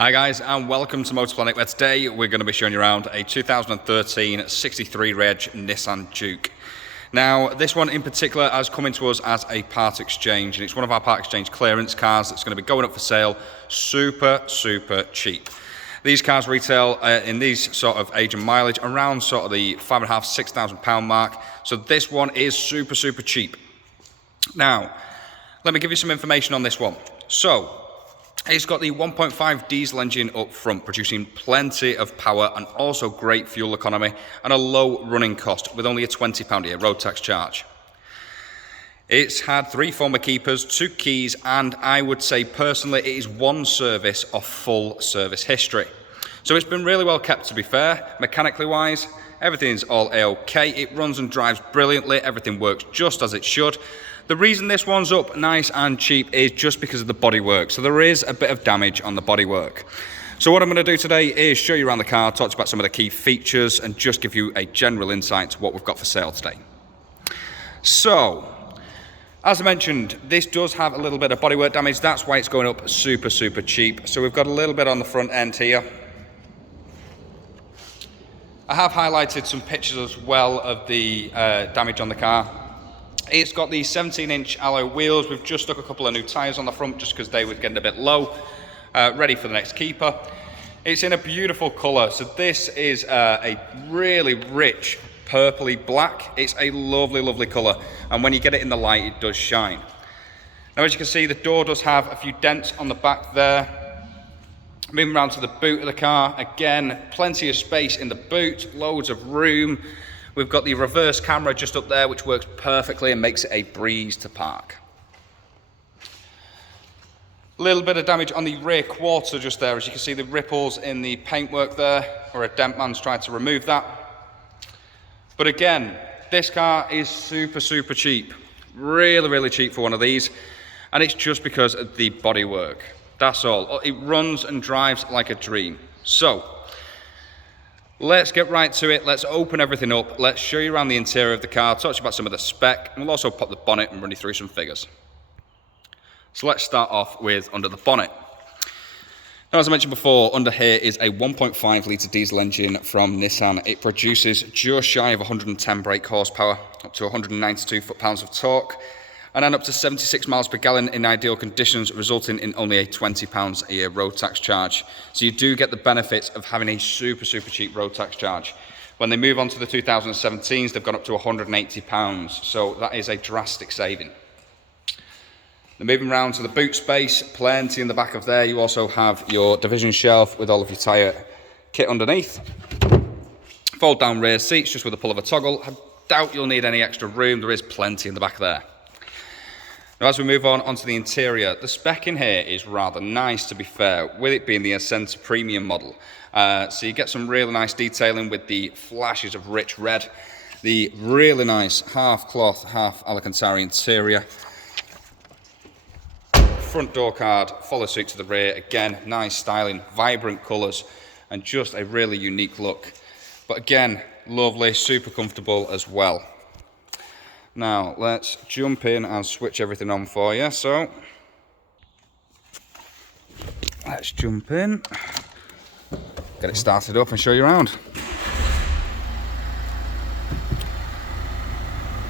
Hi guys, and welcome to Motor Planet, where today we're going to be showing you around a 2013 63 reg Nissan Juke. Now, this one in particular has come into us as a part exchange, and it's one of our part exchange clearance cars that's going to be going up for sale super cheap. These cars retail in these sort of age and mileage around sort of the £5,500–6,000 mark, so this one is super cheap. Now, let me give you some information on this one. So, it's got the 1.5 diesel engine up front, producing plenty of power and also great fuel economy and a low running cost with only a £20 a year road tax charge. It's had 3 former keepers, 2 keys, and I would say personally it is 1 service of full service history. So it's been really well kept, to be fair. Mechanically wise, everything's all A-OK. It runs and drives brilliantly, everything works just as it should. The reason this one's up nice and cheap is just because of the bodywork. So there is a bit of damage on the bodywork. So what I'm going to do today is show you around the car, talk to you about some of the key features, and just give you a general insight to what we've got for sale today. So, as I mentioned, this does have a little bit of bodywork damage. That's why it's going up super cheap. So we've got a little bit on the front end here. I have highlighted some pictures as well of the damage on the car. It's got the 17-inch alloy wheels. We've just stuck a couple of new tyres on the front just because they were getting a bit low. Ready for the next keeper. It's in a beautiful colour. So this is a really rich purpley black. It's a lovely colour. And when you get it in the light, it does shine. Now, as you can see, the door does have a few dents on the back there. Moving around to the boot of the car. Again, plenty of space in the boot, loads of room. We've got the reverse camera just up there, which works perfectly and makes it a breeze to park. A little bit of damage on the rear quarter just there. As you can see, the ripples in the paintwork there, or a dent man's tried to remove that. But again, this car is super cheap. Really cheap for one of these. And it's just because of the bodywork. That's all. It runs and drives like a dream. So, let's get right to it. Let's open everything up. Let's show you around the interior of the car, talk to you about some of the spec, and we'll also pop the bonnet and run you through some figures. So let's start off with under the bonnet. Now, as I mentioned before, under here is a 1.5 litre diesel engine from Nissan. It produces just shy of 110 brake horsepower, up to 192 foot-pounds of torque, and then up to 76 miles per gallon in ideal conditions, resulting in only a £20 a year road tax charge. So you do get the benefits of having a super cheap road tax charge. When they move on to the 2017s, they've gone up to £180, so that is a drastic saving. Then moving around to the boot space, plenty in the back of there. You also have your division shelf with all of your tyre kit underneath. Fold down rear seats just with a pull of a toggle. I doubt you'll need any extra room. There is plenty in the back there. Now, as we move on onto the interior, the spec in here is rather nice, to be fair, with it being the Acenta premium model. So you get some really nice detailing with the flashes of rich red, the really nice half cloth, half Alcantara interior. Front door card, follow suit to the rear. Again, nice styling, vibrant colours, and just a really unique look. But again, lovely, super comfortable as well. Now, let's jump in and switch everything on for you. So, let's jump in, get it started up and show you around.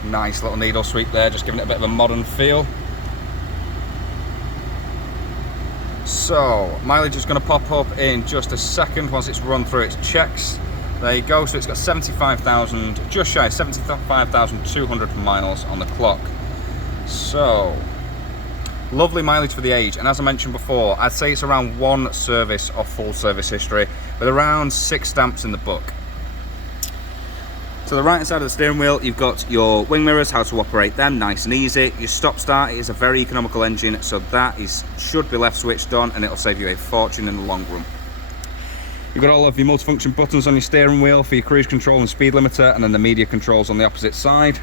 Nice little needle sweep there, just giving it a bit of a modern feel. So, mileage is going to pop up in just a second once it's run through its checks. There you go, so it's got 75,000, just shy of 75,200 miles on the clock. So, lovely mileage for the age, and as I mentioned before, I'd say it's around 1 service of full service history, with around 6 stamps in the book. To the right hand side of the steering wheel, you've got your wing mirrors, how to operate them, nice and easy. Your stop start is a very economical engine, so that should be left switched on, and it'll save you a fortune in the long run. You've got all of your multifunction buttons on your steering wheel for your cruise control and speed limiter, and then the media controls on the opposite side.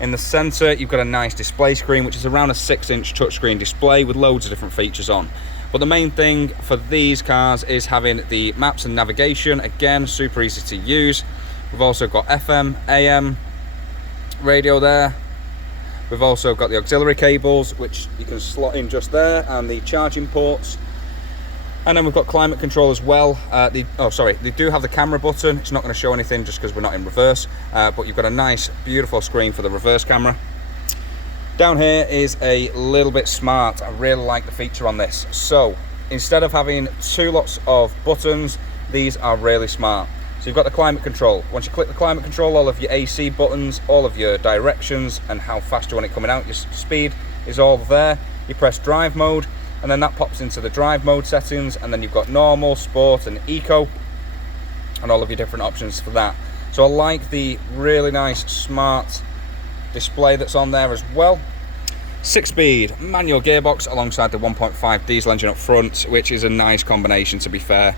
In the centre, you've got a nice display screen, which is around a 6-inch touchscreen display with loads of different features on. But the main thing for these cars is having the maps and navigation. Again, super easy to use. We've also got FM, AM radio there. We've also got the auxiliary cables, which you can slot in just there, and the charging ports. And then we've got climate control as well. They do have the camera button. It's not going to show anything just because we're not in reverse, but you've got a nice, beautiful screen for the reverse camera. Down here is a little bit smart. I really like the feature on this. So instead of having two lots of buttons, these are really smart. So you've got the climate control. Once you click the climate control, all of your AC buttons, all of your directions, and how fast you want it coming out, your speed is all there. You press drive mode, and then that pops into the drive mode settings, and then you've got normal, sport, and eco, and all of your different options for that. So I like the really nice, smart display that's on there as well. 6-speed manual gearbox alongside the 1.5 diesel engine up front, which is a nice combination, to be fair.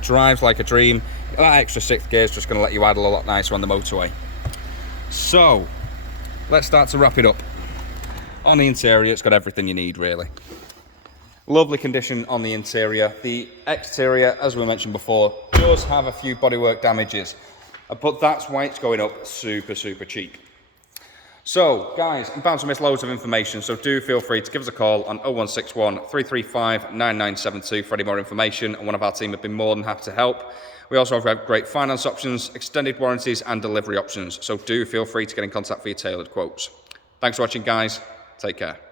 Drives like a dream. That extra 6th gear is just going to let you idle a lot nicer on the motorway. So let's start to wrap it up. On the interior, it's got everything you need, really. Lovely condition on the interior. The exterior, as we mentioned before, does have a few bodywork damages, but that's why it's going up super cheap. So, guys, I'm bound to miss loads of information, so do feel free to give us a call on 0161 335 9972 for any more information, and one of our team have been more than happy to help. We also have great finance options, extended warranties, and delivery options, so do feel free to get in contact for your tailored quotes. Thanks for watching, guys. Take care.